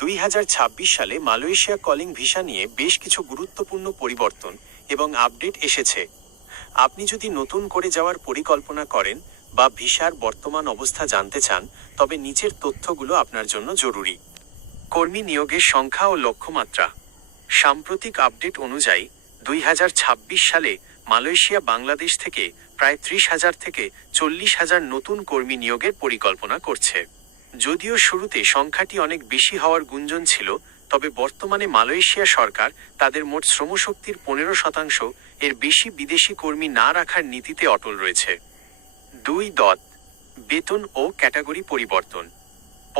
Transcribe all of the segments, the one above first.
2026 সালে Malaysia calling visa নিয়ে বেশ কিছু গুরুত্বপূর্ণ পরিবর্তন এবং আপডেট এসেছে। আপনি যদি নতুন করে যাওয়ার পরিকল্পনা করেন বা ভিসার বর্তমান অবস্থা জানতে চান, তবে নিচের তথ্যগুলো আপনার জন্য জরুরি। কর্মী নিয়োগের সংখ্যা ও লক্ষ্যমাত্রা। সাম্প্রতিক আপডেট অনুযায়ী 2026 সালে মালয়েশিয়া বাংলাদেশ থেকে প্রায় 30,000 থেকে 40,000 নতুন কর্মী নিয়োগের পরিকল্পনা করছে। যদিও শুরুতে সংখ্যাটি অনেক বেশি হওয়ার গুঞ্জন ছিল, তবে বর্তমানে মালয়েশিয়া সরকার তাদের মোট শ্রমশক্তির 15% এর বেশি বিদেশি কর্মী না রাখার নীতিতে অটল রয়েছে। 2. বেতন ও ক্যাটাগরি পরিবর্তন।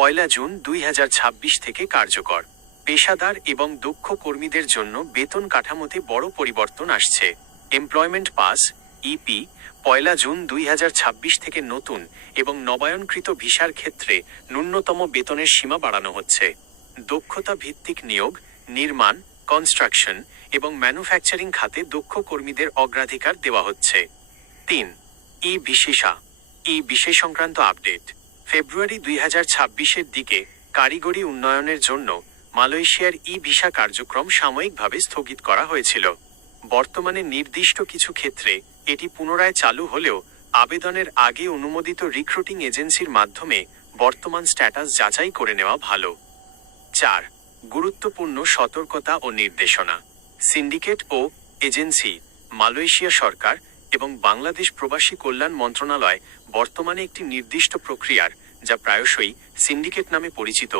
1 জুন 2026 থেকে কার্যকর। পেশাদার এবং দক্ষ কর্মীদের জন্য বেতন কাঠামোতে বড় পরিবর্তন আসছে। এমপ্লয়মেন্ট পাস ইপি 1 জুন 2026 থেকে নতুন এবং নবায়নকৃত ভিসার ক্ষেত্রে ন্যূনতম বেতনের সীমা বাড়ানো হচ্ছে। দক্ষতা ভিত্তিক নিয়োগ, নির্মাণ, কনস্ট্রাকশন এবং ম্যানুফ্যাকচারিং খাতে দক্ষ কর্মীদের অগ্রাধিকার দেওয়া হচ্ছে। 3. ই-ভিসা সংক্রান্ত আপডেট। ফেব্রুয়ারি 2026-এর দিকে কারিগরি উন্নয়নের জন্য মালয়েশিয়ার ই-ভিসা কার্যক্রম সাময়িকভাবে স্থগিত করা হয়েছিল। বর্তমানে নির্দিষ্ট কিছু ক্ষেত্রে এটি পুনরায় চালু হলেও আবেদনের আগে অনুমোদিত রিক্রুটিং এজেন্সির মাধ্যমে বর্তমান স্ট্যাটাস যাচাই করে নেওয়া ভালো। 4. গুরুত্বপূর্ণ সতর্কতা ও নির্দেশনা। সিন্ডিকেট ও এজেন্সি। মালয়েশিয়া সরকার এবং বাংলাদেশ প্রবাসী কল্যাণ মন্ত্রণালয় বর্তমানে একটি নির্দিষ্ট প্রক্রিয়ার, যা প্রায়শই সিন্ডিকেট নামে পরিচিত,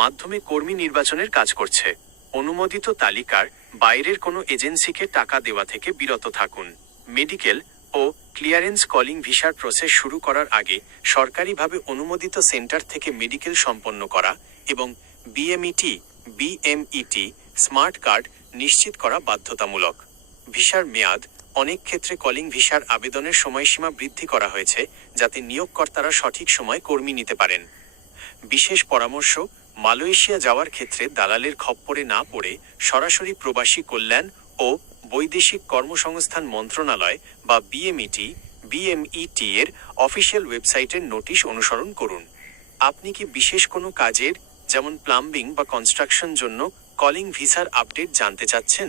মাধ্যমে কর্মী নির্বাচনের কাজ করছে। অনুমোদিত তালিকার বাইরের কোনো এজেন্সিকে টাকা দেওয়া থেকে বিরত থাকুন। মেডিকেল ও ক্লিয়ারেন্স কলিং ভিসার প্রসেস শুরু করার আগে সরকারিভাবে অনুমোদিত সেন্টার থেকে মেডিকেল সম্পন্ন করা এবং বিএমইটি স্মার্ট কার্ড নিশ্চিত করা বাধ্যতামূলক। ভিসার মেয়াদ। অনেক ক্ষেত্রে কলিং ভিসার আবেদনের সময়সীমা বৃদ্ধি করা হয়েছে, যাতে নিয়োগকর্তারা সঠিক সময় কর্মী নিতে পারেন। বিশেষ পরামর্শ: মালয়েশিয়া যাওয়ার ক্ষেত্রে দালালের খপ্পরে না পড়ে সরাসরি প্রবাসী কল্যাণ ও বৈদেশিক কর্মসংস্থান মন্ত্রণালয় বা বিএমইটি এর অফিসিয়াল ওয়েবসাইটের নোটিশ অনুসরণ করুন। আপনি কি বিশেষ কোনো কাজের, যেমন প্লাম্বিং বা কনস্ট্রাকশন জন্য কলিং ভিসার আপডেট জানতে চাচ্ছেন?